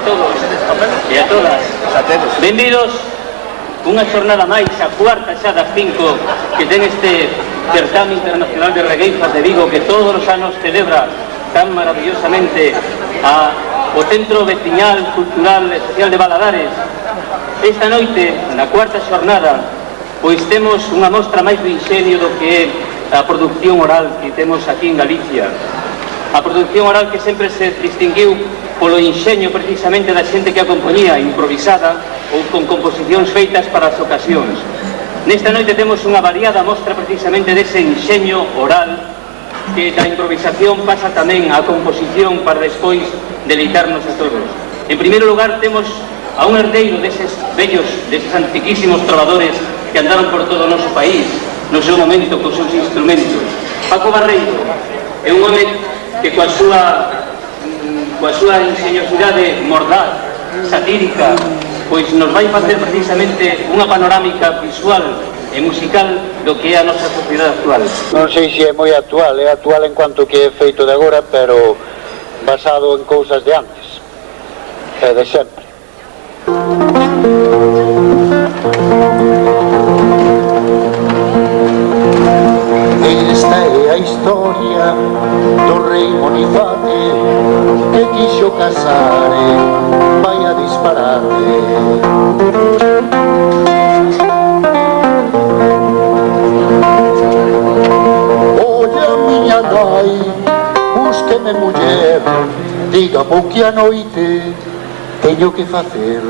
a todos e a todas. Benvidos unha xornada máis, a cuarta xa das 5 que ten este certame internacional de regueifas de Vigo, que todos os anos celebra tan maravillosamente o Centro Veciñal, Cultural e Social de Valadares. Esta noite, na cuarta xornada, pois temos unha mostra máis do inxenio do que é a produción oral que temos aquí en Galicia. A produción oral que sempre se distinguiu polo inxenio precisamente da xente que a compoñía, improvisada ou con composicións feitas para as ocasións. Nesta noite temos unha variada mostra precisamente dese inxenio oral que da improvisación pasa tamén á composición para despois deleitarnos a todos. En primeiro lugar temos a un herdeiro deses bellos, deses antiquísimos trovadores que andaron por todo o noso país no seu momento cos seus instrumentos. Paco Barreiro é un home que coa súa ingeniosidade mordaz, satírica, pois nos vai facer precisamente unha panorámica visual e musical do que é a nosa sociedade actual. Non sei se é moi actual, é actual en cuanto que é feito de agora, pero basado en cousas de antes, e de sempre. Esta é a historia do rei Bonifate que quixo casar e vai a disparate. Olla miña nai, búsqueme muller, diga po que a noite teño que facer.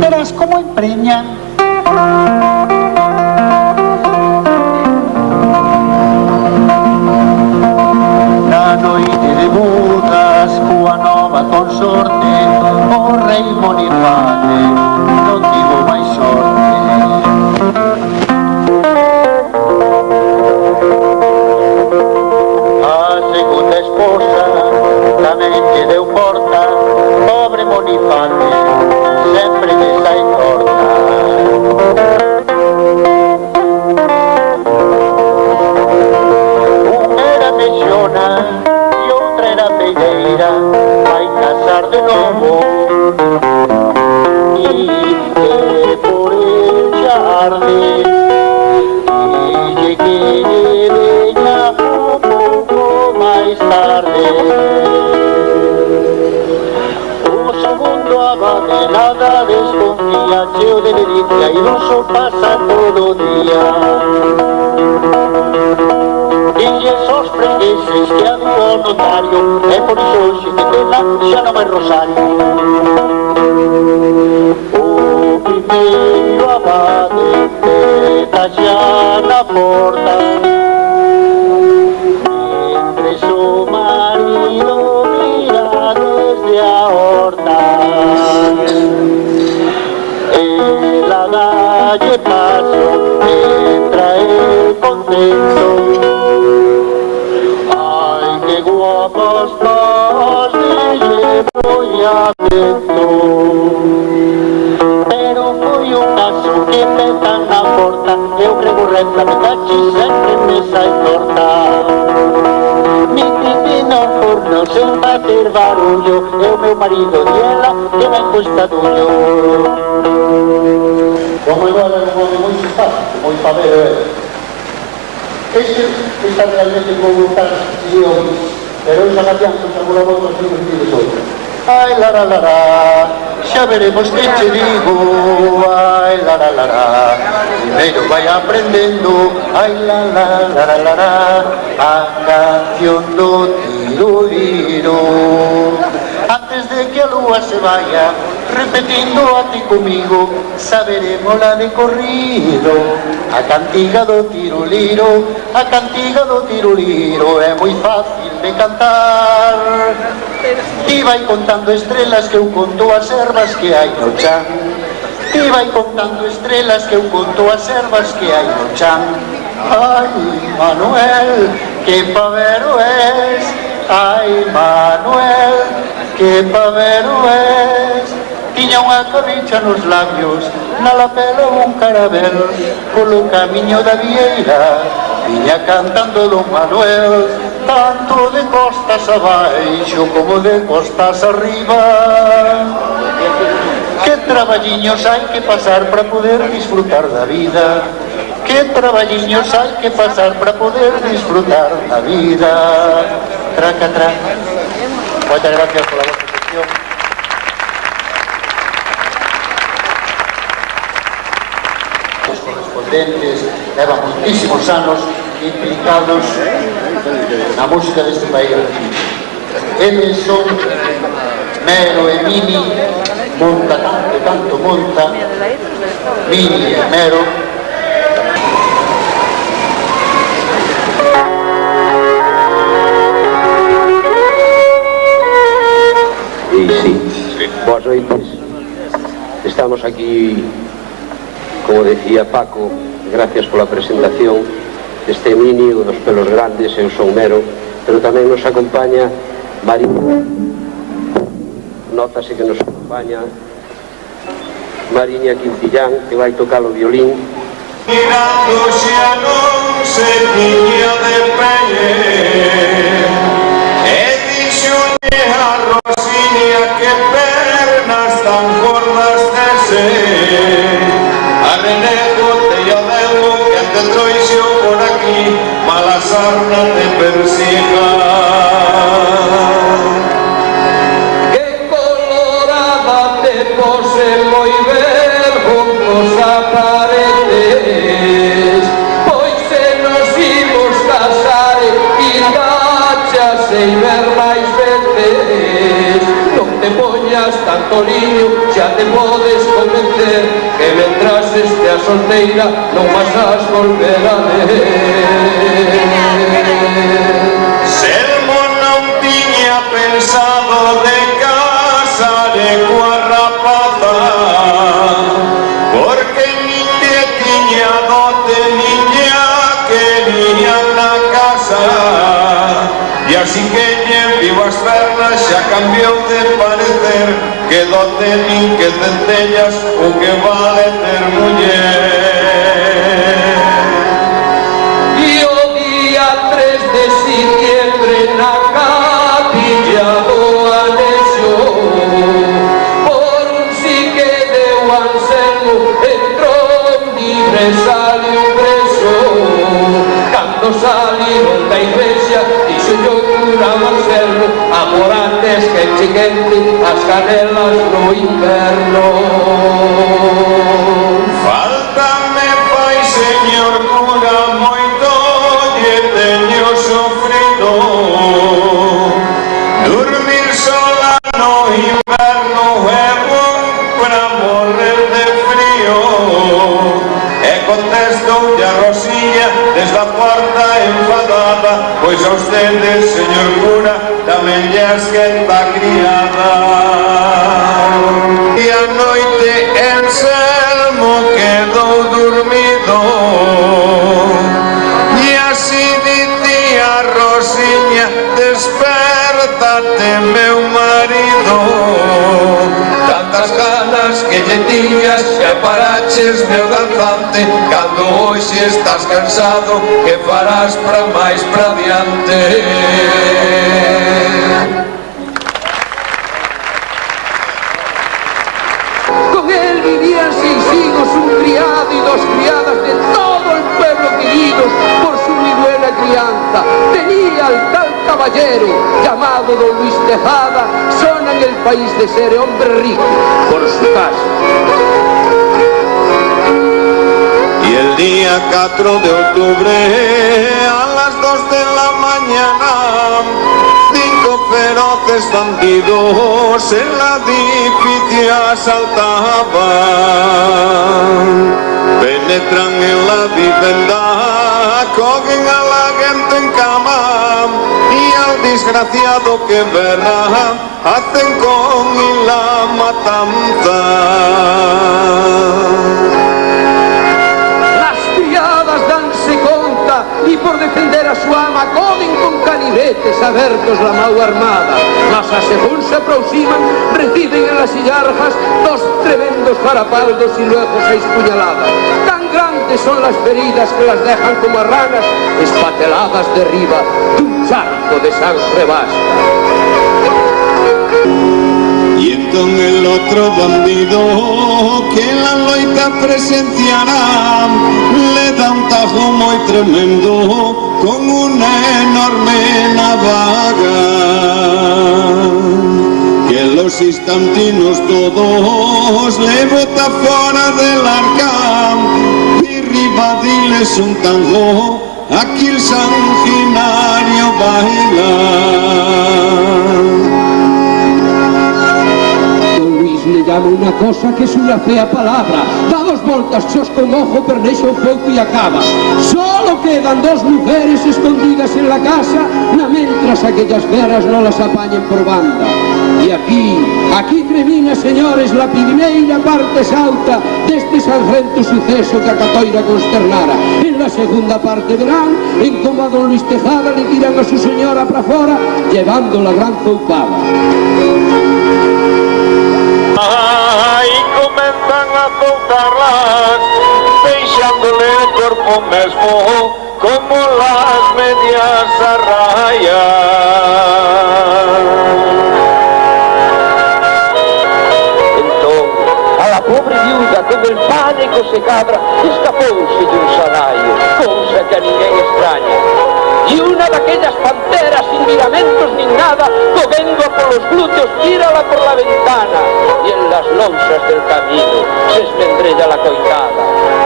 Verás como empreñan. Na noite de bodas coa nova consorte, o rei Bonifate non tivo máis sorte. A segunda esposa tamén lle deu porta, pobre Bonifate, sempre lle sai corta. Unha era mexona e outra era pegueira, vai casar de novo. E por el xa arde, e lle que veña un pouco máis tarde. De nada desconfía, cheo de delicia, idoso pasa todo o día. Dilles aos fregueses que avió o notario, e por iso hoxe que tela xa non vai rosario. O primeiro abade peta xa na porta, mentres o marido mira desde a horta. Dalle paso, entra el contento. Ay, qué guapos vas, dille voy atento. Pero foi un caso que petan na porta, eu crego recta, me cachi sempre me sai torta. Mi cristina ao forno sen facer barullo, e o meu marido diela que vai costadullo. Como igual é un home moi simpático, moi pavero é. Esta realmente como buscar guión, pero esa gateanza segura moito así que tides outra. Ai, la, xa veremos que che digo, ai, la, primeiro vai aprendendo, ai, la, a canción do tiroliro. Antes de que a lúa se vaya, repetindo a ti comigo, saberémola de corrido. A cantiga do tiroliro, a cantiga do tiroliro, é moi fácil de cantar. Ti vai contando estrelas que eu conto as ervas que hai no chan. Ti vai contando estrelas que eu conto as ervas que hai no chan. Ai, Manuel, que pavero és, Ai, Manuel, que pavero és. Tiña unha corricha nos labios, na lapela un carabel, polo camiño da vieira, viña cantando Don Manuel, tanto de costas abaixo como de costas arriba. Que traballiños hai que pasar para poder disfrutar da vida, que traballiños hai que pasar para poder disfrutar da vida. Traca, traca. Moitas gracias pola vosa atención. Os correspondentes levan muitísimos anos implicados na música deste país. Eles son Mero e Mini, monta tanto monta, Mini e Mero. Boas noites. Estamos aquí, como decía Paco, gracias pola presentación deste Mini, o dos pelos grandes, eu son Mero, pero tamén nos acompaña Mariña, notase que nos acompaña Mariña Quintillán, que vai tocar o violín. Mirando xa non se tiña de pelle, e dixolle a Rosiña que pernas tan gordas de ser. A Renego te o demo que ante troixo por aquí, mala sarna te persiga. Que colorada te pose moi ver juntos apareces, pois se nos imos casar e dachas e ver máis veces. Non te poñas tanto liño, xa te podes convencer que mentras estea solteira non vas a volver a ver. Selmo non tiña pensado de casare coa rapaza, porque nin que tiña dote niña quería na casa. E así que lle vivo as pernas xa cambiou de parecer, que dote nin que centellas o que vale ter muller. E o día 3 de setiembre na capilla do Anexo, por un sí que deu Anselmo, entrou libre, saliu preso. Cando saliron da iglesia, dixo yo cura Anselmo, amor antes que chiquente as canelas no inverno. Faltame fai, señor cura, moito lle teño sofrido. Dormir sola no inverno é bon para morrer de frío. E contestoulle a Rosiña desde a porta enfadada, pois a ustedes, señor cura, tamén lle esquenta a criada. E a noite Anselmo quedou dormido, e así dicía Rosiña: despértate, meu marido. Tantas ganas que lle tiñas que paraches, meu danzante, cando hoxe estás cansado, que farás para máis para diante. Con él vivían 6 hijos, un criado y 2 criadas de todo el pueblo queridos por su muy buena crianza. Tenía al tal caballero llamado Don Luis Tejada, sona en el país de ser hombre rico por su casa. Y el día 4 de octubre a las 2 de la mañana, 5 feroces bandidos en la edificio asaltaban. Penetran en la vivienda, cogen a la gente en cama y al desgraciado que verá hacen con la matanza. Las criadas danse conta y por defender a súa ama coden con canivetes abertos la mau armada, mas a según se aproximan reciben en las sillarjas 2 tremendos farapaldos y luego 6 puñaladas. Tan grandes son las feridas que las dejan como a ranas espateladas derriba dun charco de sangre vasta. Y entón el otro bandido que la loita presenciará le da un tajo muy tremendo con una enorme navaja que los instantinos todos le bota fuera del arcán y ribadiles un tango aquí el sanginario baila. Le llama una cosa que es una fea palabra, da 2 voltas, chos con ojo, pernexa un pouco y acaba. Solo quedan 2 mujeres escondidas en la casa, mientras aquellas feras no las apañen por banda. Y aquí termina, señores, la primeira parte exhausta deste sangrento suceso que a Catoira consternara. En la segunda parte verán en como a don Luis Tejada le tiran a su señora para fora, llevando la gran zoupada. Aí comenzan a soltarlas, deixándole el cuerpo mesmo como las medias a rayas. Entón, a la pobre viuda con el pánico se cabra, escapouse de un salaio, cousa que a ninguén extraña. Y una daquellas panteras sin miramentos nin nada, cogiendo por los glúteos, tírala por la ventana, y en las lousas del camino se esmendrella la coitada.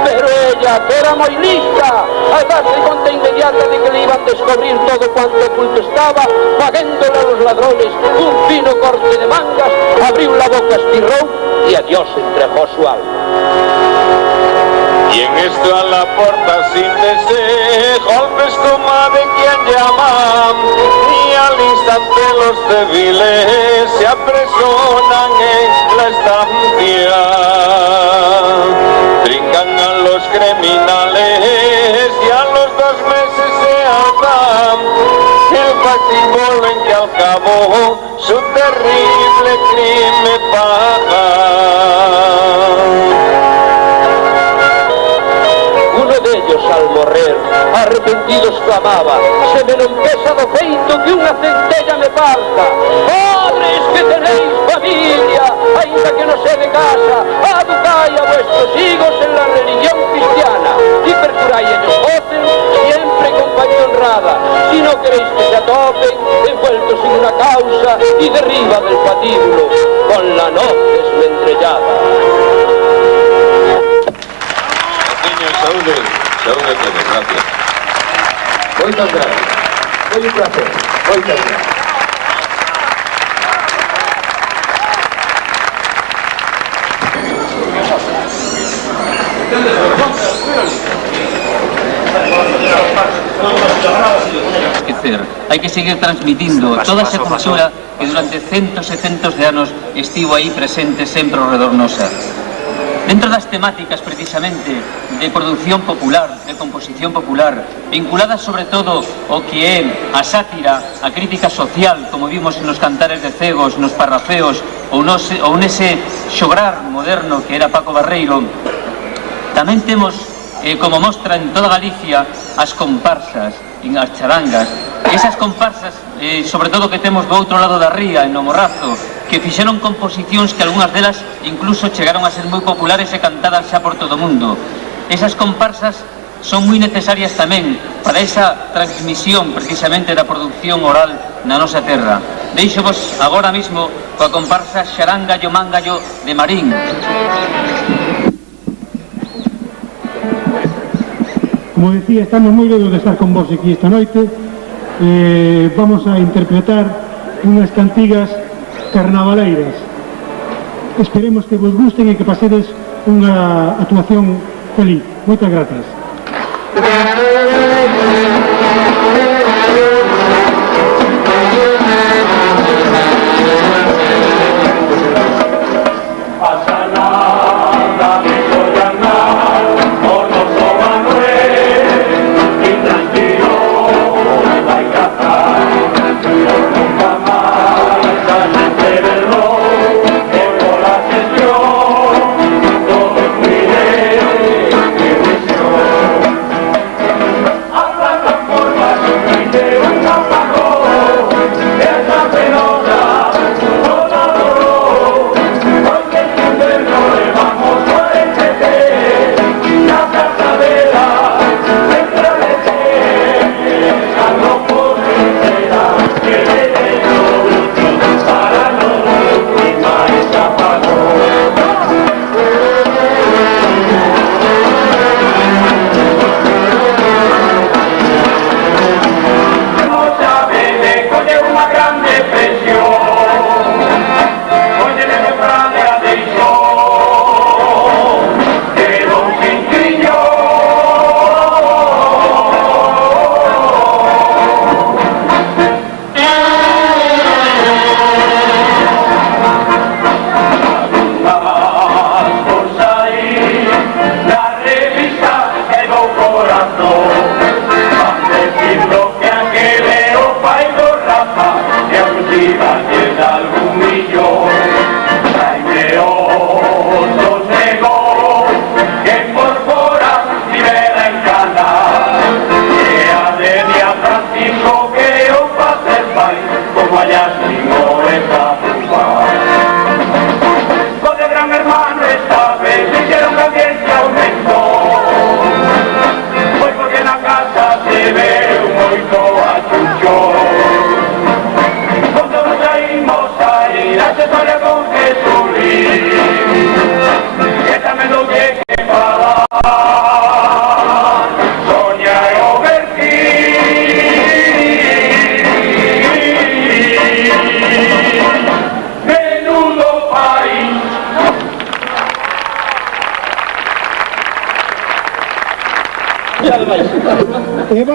Pero ella, que era moi lista, al darse conta inmediata de que le iban a descubrir todo cuanto oculto estaba, paguéndole a los ladrones un fino corte de mangas, abrió la boca, espirró y a Dios entregó su alma. Y en esto a la puerta sin deseo, golpes como de quien llaman, y al instante los civiles se apresuran en la estancia. Trincan a los criminales y a los 2 meses se alzan el patibolo en que al cabo su terrible crimen paga. Al morrer, arrepentido exclamaba: se me non pesa do feito que unha centella me parta. Padres que tenéis familia, ainda que no se de casa, educai a vuestros hijos en la religión cristiana y perjurai ellos gocen siempre compañía honrada, si no queréis que se atopen envueltos en una causa y derriba del patíbulo con la noz desmentrellada. Saúde. Saúde a todos, gracias. Moitas gracias. Foi un placer. Moitas gracias. Hai que seguir transmitindo toda esa cultura que durante centos e centos de anos estivo aí presente sempre ao redor nosa. Dentro das temáticas, precisamente, de produción popular, de composición popular, vinculadas sobre todo ao que é a sátira, a crítica social, como vimos nos cantares de cegos, nos parrafeos, ou nese xograr moderno que era Paco Barreiro, tamén temos, como mostra en toda Galicia, as comparsas, as charangas. Esas comparsas, sobre todo que temos do outro lado da ría, en o Morrazo, que fixeron composicións que algunhas delas incluso chegaron a ser moi populares e cantadas xa por todo o mundo. Esas comparsas son moi necesarias tamén para esa transmisión precisamente da produción oral na nosa terra. Deixovos agora mismo coa comparsa Xarangallo Mángallo de Marín. Como decía, estamos moi ledos de estar con vos aquí esta noite. Vamos a interpretar unhas cantigas carnavaleiras. Esperemos que vos gusten e que pasedes unha actuación feliz. Moitas gracias. Tranquilo.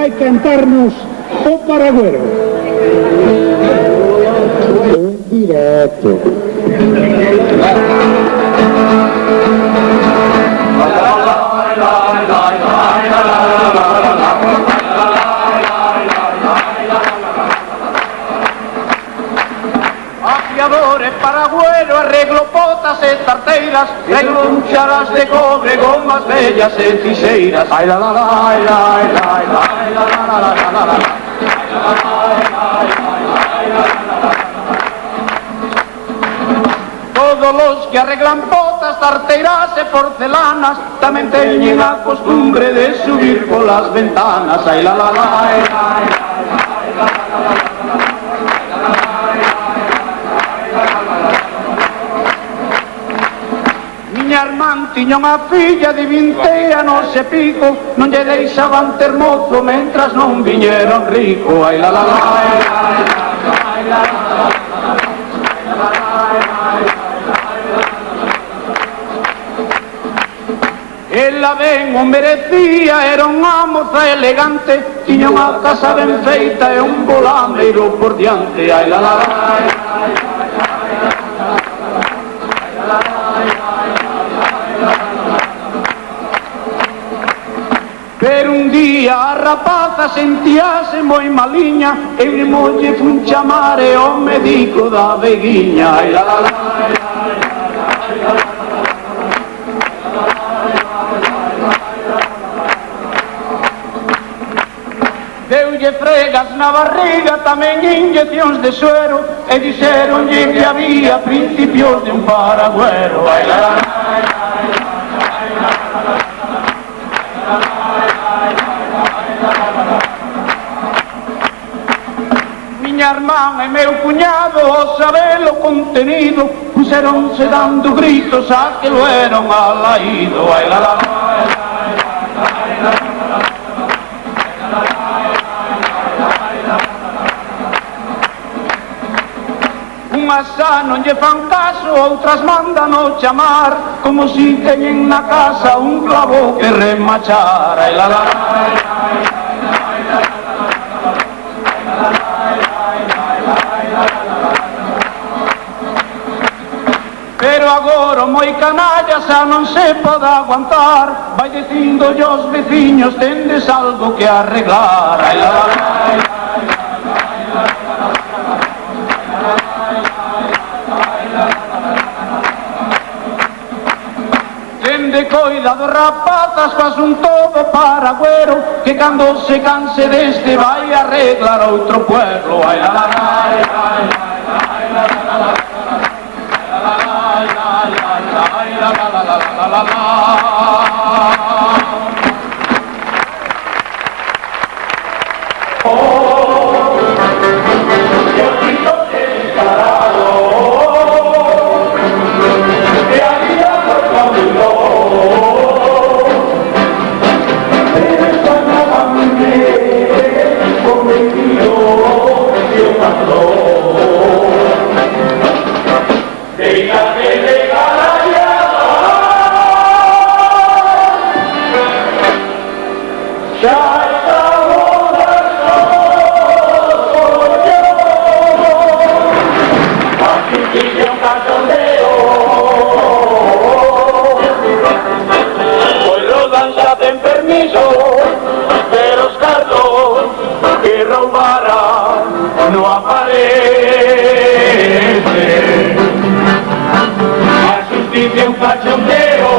vai cantarnos o Paragüero. En directo. Afiadores, paragüero, arreglo potas e tarteiras, traigo cucharas de cobre, gomas bellas e tiseiras. Ai la la la, ai la ai la ai la ai la la la la la la. Todos los que arreglan potas, tarteiras e porcelanas tamén teñen a costumbre de subir polas ventanas. Ai la la la, ai la ai la ai la la la la. Miña irmán tiña unha filla de 20 anos e pico, non lle deixaban ter mozo mentras non viñeron rico. Ai la la la, ai la ai la ai la la la. Ela ben o merecía, era unha moza elegante, tiña unha casa ben feita e un volameiro por diante. Ai la la la, ai la ai la ai la la la. Pero un día a rapaza sentíase moi maliña e un molle fun chamar e o médico da veguiña. Ai la la la, ai la ai la ai la la. Deulle fregas na barriga, tamén inyeccións de suero e dixeronlle que había principios de un paragüero. Ai la la la, ai la ai la ai la la. Miña irmán e meu cuñado, ao sabelo contenido, puseronse dando gritos a que lo eran alaído. Ai la la la, ai la ai la ai la la. Unhas xa non lle fan caso, outras mandan o chamar, como si teñen na casa un clavo que remachar. Ai la la la, ai la ai la ai la la. Pero agora moi canalla xa non se pode aguantar, vai dicindo os veciños tendes algo que arreglar. Ai la la la, ai la ai la ai la la. Tende coidado rapazas, faz un todo paragüero, que cando se canse deste vai arreglar outro pueblo. Ai la la la, ai la ai la ai la la. No aparece, a justicia un cachondeo,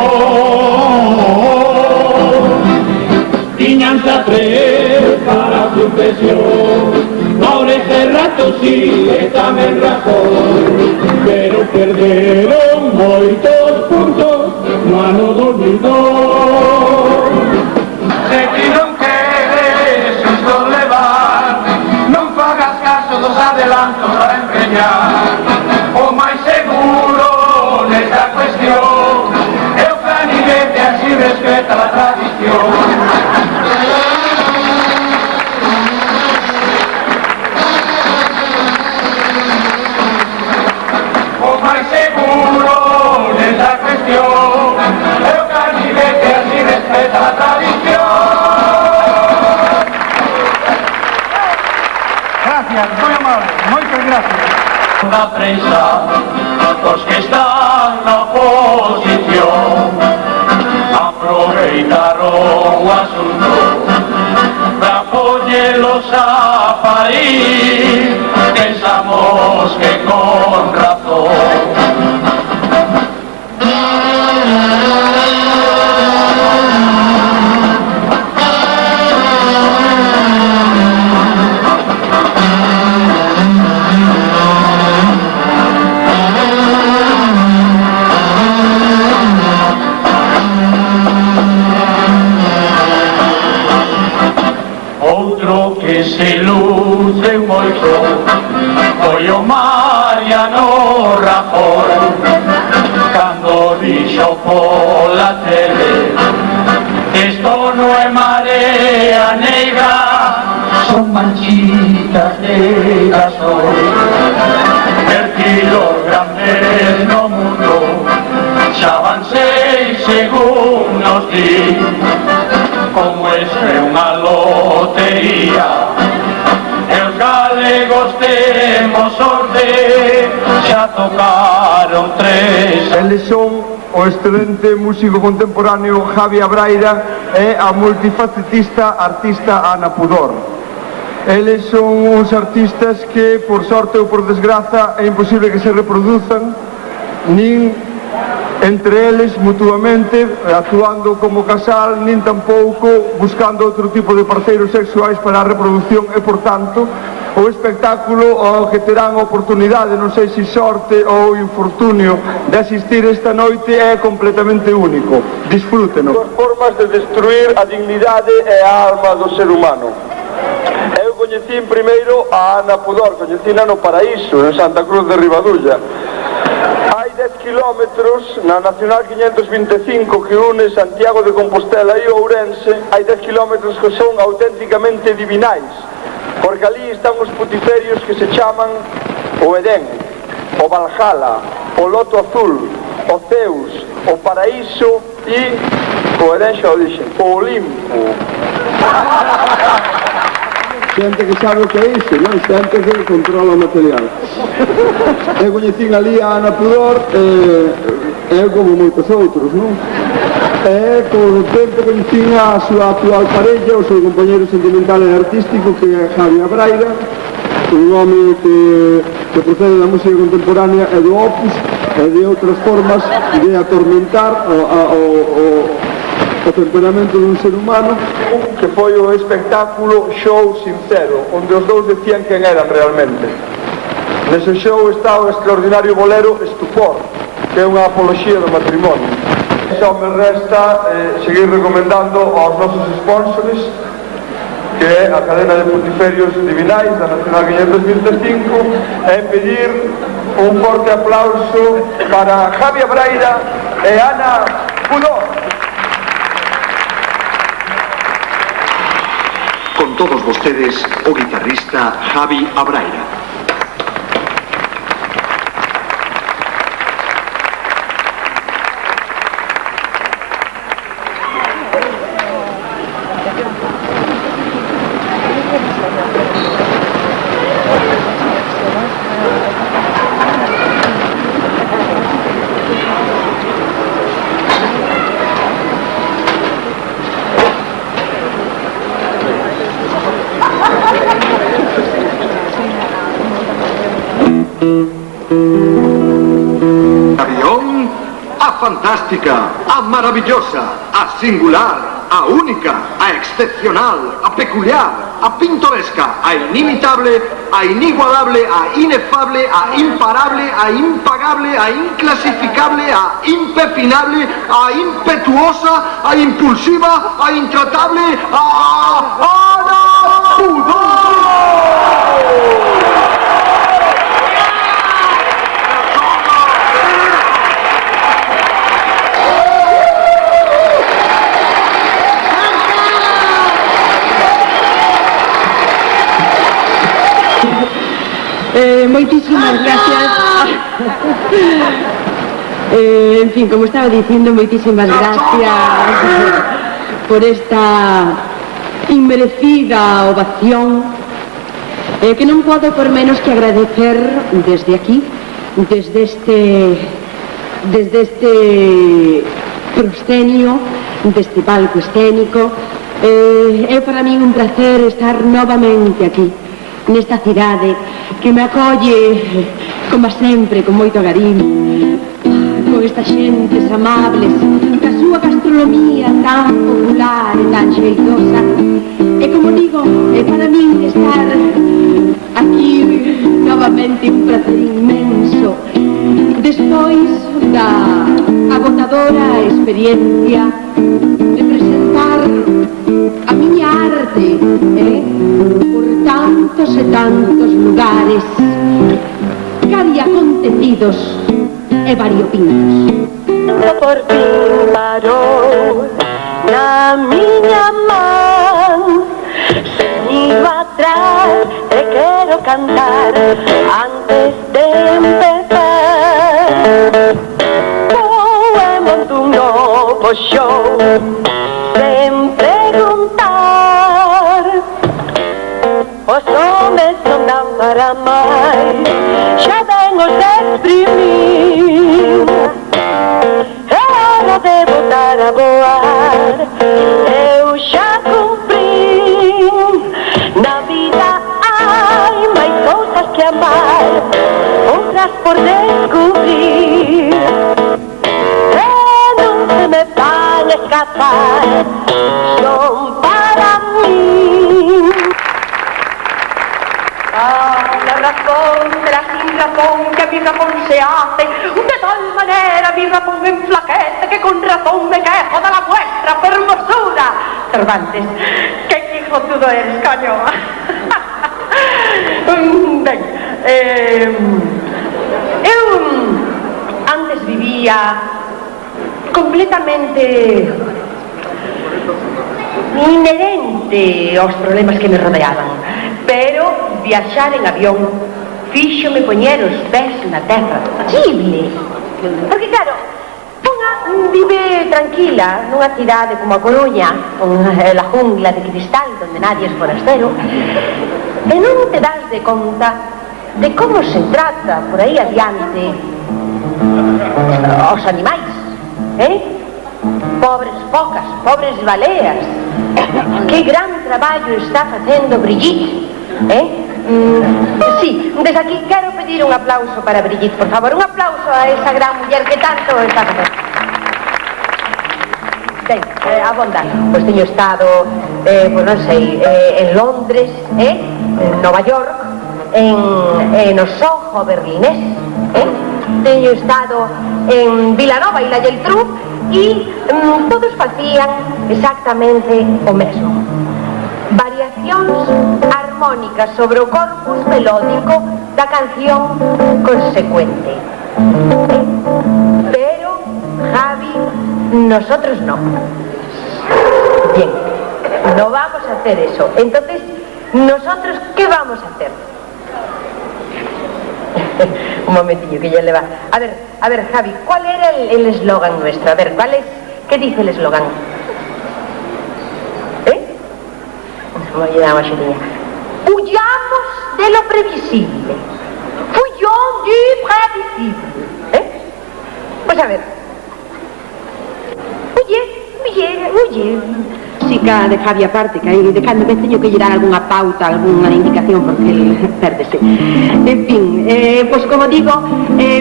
tiñanse a tres para a sucesión, ahora este rato sí é tamén razón, pero perderon moitos puntos no ano 2002. Se ti non queres susto levar, non fagas caso dos adelantos para empeñar. O máis seguro nesta cuestión é o canivete, así respeta a tradición. O máis seguro nesta cuestión é o canivete, así respeta a tradición. Gracias, moi amable, moitas gracias. Da prensa, os que están na oposición aproveitaron o asunto para poñelos a parir. Pensamos que con razón. Que se luce moito foi o Mariano Rajoy cando dixo pola tele isto non é marea negra, son manchitas de gasol vertidos grandes no mundo xa van 6 segundos di como isto é unha lotería e os galegos temos sorte xa tocaron 3. Eles son o excelente músico contemporáneo Javi Abraira e a multifacetista artista Ana Pudor. Eles son uns artistas que, por sorte ou por desgraza, é imposible que se reproduzan nin entre eles mutuamente actuando como casal, nin tampouco buscando outro tipo de parceiros sexuais para a reproducción e, por tanto, o espectáculo ao que terán a oportunidade, non sei se sorte ou infortunio, de asistir esta noite é completamente único. Disfrúteno. As formas de destruir a dignidade e a alma do ser humano. Eu coñecín primeiro a Ana Pudor, coñecína no Paraíso, en Santa Cruz de Ribadulla. Hai 10 kilómetros na Nacional 525 que une Santiago de Compostela e Ourense, hai 10 kilómetros que son auténticamente divinais, porque ali están os putiferios que se chaman o Edén, o Valhalla, o Loto Azul, o Zeus, o Paraíso e, o Edén xa o dixen, o Olimpo. Xente que sabe o que é iso, non? Xente que controla o material. Eu coñecín ali a Ana Pudor e como moitos outros, non? E con o tempo coñecín a súa actual parella, o seu compañero sentimental e artístico, que é Javi Abraira, un home que procede da música contemporánea e do opus e de outras formas de atormentar o temperamento dun ser humano, que foi o espectáculo Show Sincero, onde os dous decían quen eran realmente. Nese show está o extraordinario bolero Estupor, que é unha apoloxía do matrimonio. Só me resta seguir recomendando aos nosos sponsors, que é a cadena de putiferios divinais da Nacional 525, e pedir un forte aplauso para Javi Abraira e Ana Pudor. Con todos vostedes, o guitarrista Javi Abraira. Fantástica, a maravillosa, a singular, a única, a excepcional, a peculiar, a pintoresca, a inimitable, a inigualable, a inefable, a imparable, a impagable, a inclasificable, a impepinable, a impetuosa, a impulsiva, a intratable, a Ana Pudor. Moitísimas gracias. En fin, como estaba dicindo, moitísimas gracias por esta inmerecida ovación que non podo por menos que agradecer desde aquí, desde este proscenio, deste palco escénico. É para min un placer estar novamente aquí, nesta cidade que me acolle, como sempre, con moito agarimo, con estas xentes amables, ca súa gastronomía tan popular e tan xeitosa. E como digo, é para min estar aquí novamente un placer inmenso, despois da agotadora experiencia de presentar a miña arte por tantos e tantos lugares, cari acontecidos e variopintos. Por fin parou na miña man, seguido atrás e quero cantar antes de empezar. Vou e monto un novo show sen preguntar. Os homes non dan para máis, xa ven os exprimir. É hora de botar a voar, eu xa cumpri. Na vida hai máis cousas que amar, outras por descubrir. E non se me van escapar, son para mí. La razón será sin razón, que a mi razón se hace de tal manera, mi razón enflaquece, que con razón me quejo de la vuestra hermosura. Cervantes, que quijotudo eres, coño. Ben, eu antes vivía completamente inherente aos problemas que me rodeaban, pero viaxar en avión fíxome poñer os pés na terra. Posible. Porque claro, unha vive tranquila nunha cidade como a Coruña, con a jungla de cristal donde nadie es forastero, e non te das de conta de como se trata por aí adiante os animais, pobres focas, pobres baleas. Que gran traballo está facendo Brigitte, Sí, desde aquí quero pedir un aplauso para Brigitte, por favor, un aplauso a esa gran muller que tanto está facendo. Ben, a bondad, pois teño estado, pois non sei, en Londres, en Nova York, no Soho berlinés, teño estado en Vilanova e la Geltrú, e todos facían exactamente o mesmo. Variacións armónicas sobre o corpus melódico da canción consecuente. Pero, Javi, nosotros no. Bien, no vamos a hacer eso. Entonces, ¿nosotros qué vamos a hacer? Un momentillo que ya le va. A ver, Javi, ¿cuál era el eslogan nuestro? A ver, ¿cuál es? ¿Qué dice el eslogan? Huyamos de lo previsible. Fuyons du previsible. Pues a ver. Huye. Música de Javi aparte, que aí de cando vez teño que lle dar algunha pauta, algunha indicación, porque el perdese. En fin, pois como digo,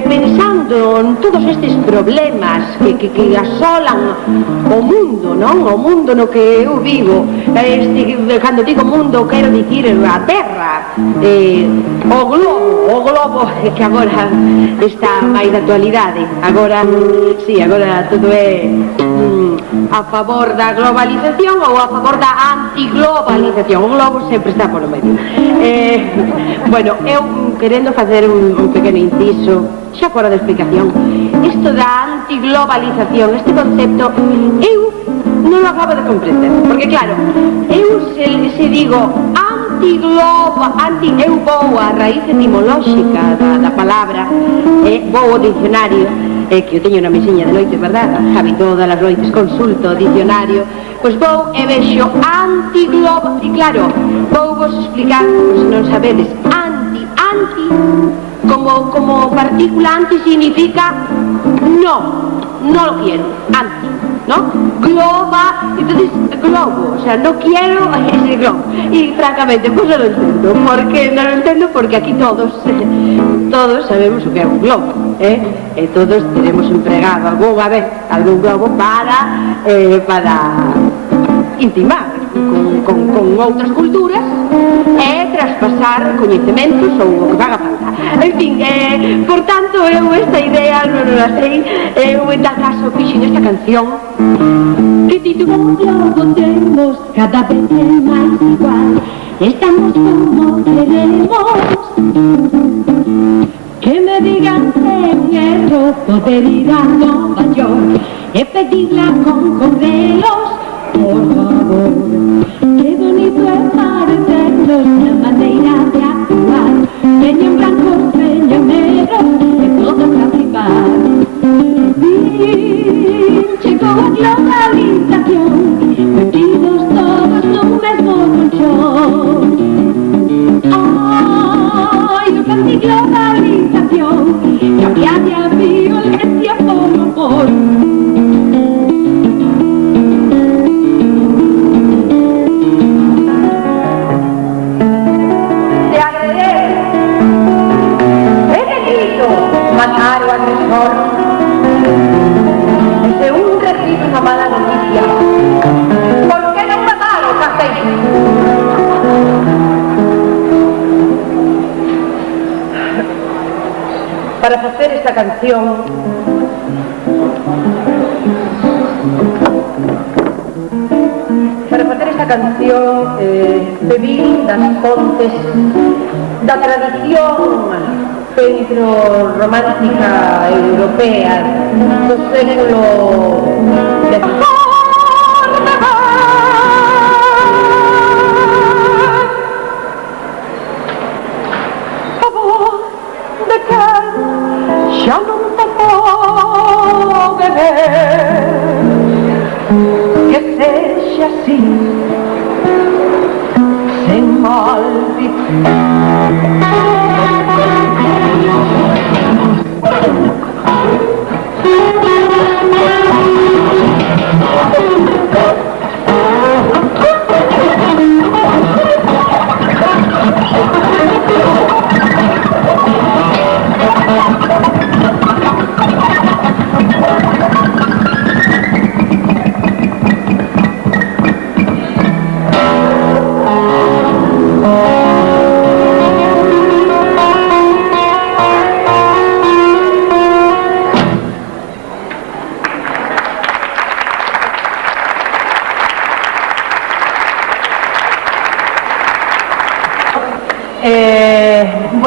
pensando en todos estes problemas que asolan o mundo, non? O mundo no que eu vivo, cando digo mundo, quero dicir a Terra, o globo, que agora está máis de actualidade. Agora, sí, agora todo é a favor da globalización ou a favor da antiglobalización. O globo sempre está polo medio. Bueno, eu querendo facer un pequeno inciso, xa fora de explicación, isto da antiglobalización, este concepto, eu non o acabo de comprender, porque claro, eu se digo eu vou a raíz etimolóxica da palabra, vou ao dicionario, que eu teño na mesiña de noites, verdad? Javi, todas as noites consulto o dicionario, pois vou e vexo antiglobo, e claro, vou vos explicar, se non sabedes, anti, como partícula anti significa no lo quiero, anti, ¿no? Globa, entonces globo, o sea, no quiero ese globo. Y francamente, pues no lo entiendo. ¿Por qué no lo entiendo? Porque aquí todos sabemos o que é un globo, todos tenemos empregado algún globo para intimar con outras culturas e traspasar coñecementos ou o que faga falta. En fin, por tanto, eu esta idea non a sei, eu en tal caso fixen esta canción que titulou Globo temos cada vez é máis igual, estamos como queremos, que me digan que é un erro poder ir a Nova York e pedirla con correos, por favor. Qué bonito es parecernos la manera de actuar, sueño en blanco, sueño en negro, de todos a flipar. Llegó a globalización, metidos todos nun mesmo colchón. Ay, los antiglobalización, cambiar de violencia por amor. Matar o agresor de un recibe una mala noticia. ¿Por qué no matar o hacéis? Para hacer esta canción bebí das fontes da tradición centro-romántica europea do século XIX. A voz de quen xa non te pode ver, que sexa así, sen maldición.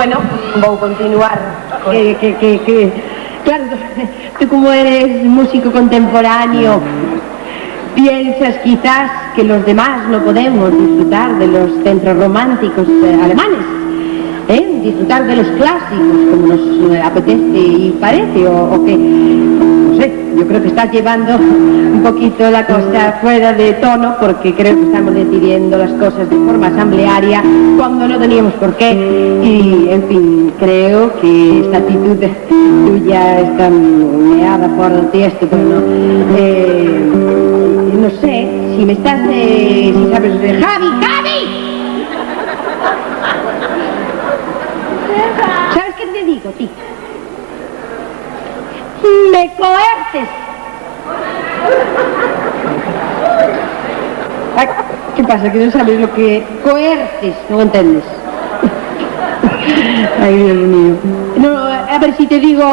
Bueno, vou continuar. Claro, tú como eres músico contemporáneo, piensas quizás que los demás no podemos disfrutar de los centros románticos alemanes, disfrutar de los clásicos como nos apetece y parece, o que, no sé, yo creo que estás llevando un poquito la cosa fuera de tono, porque creo que estamos decidiendo las cosas de forma asamblearia cuando no teníamos por qué, y en fin, creo que esta actitud tuya está meada por el tiesto, pero no sé, si me estás, si sabes, ¡Javi! ¿Sabes qué te digo, tío? ¡Me coerces! Ay, ¿qué pasa? Que no sabes lo que coerces, ¿no entiendes? Ay, Dios mío. No, a ver, si te digo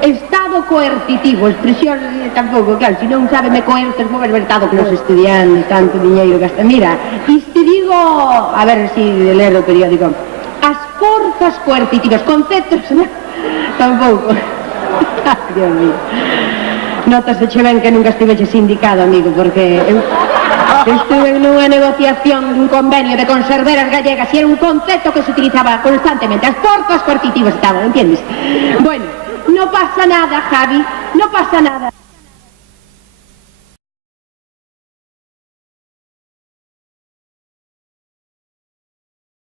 estado coercitivo, expresión tampouco, claro, si non sabe me coerces, vou ver verdade que nos estudiantes tanto diñeiro gastan. Mira, e te digo, a ver si ler o periódico, as forzas coercitivas, conceptos, tampouco. Dios mío. Notase che ben que nunca estiveche sindicado, amigo, porque estuve nunha negociación dun convenio de conserveras gallegas e era un concepto que se utilizaba constantemente. As forzas coercitivas estaban, entiendes? Bueno, no pasa nada, Javi, no pasa nada.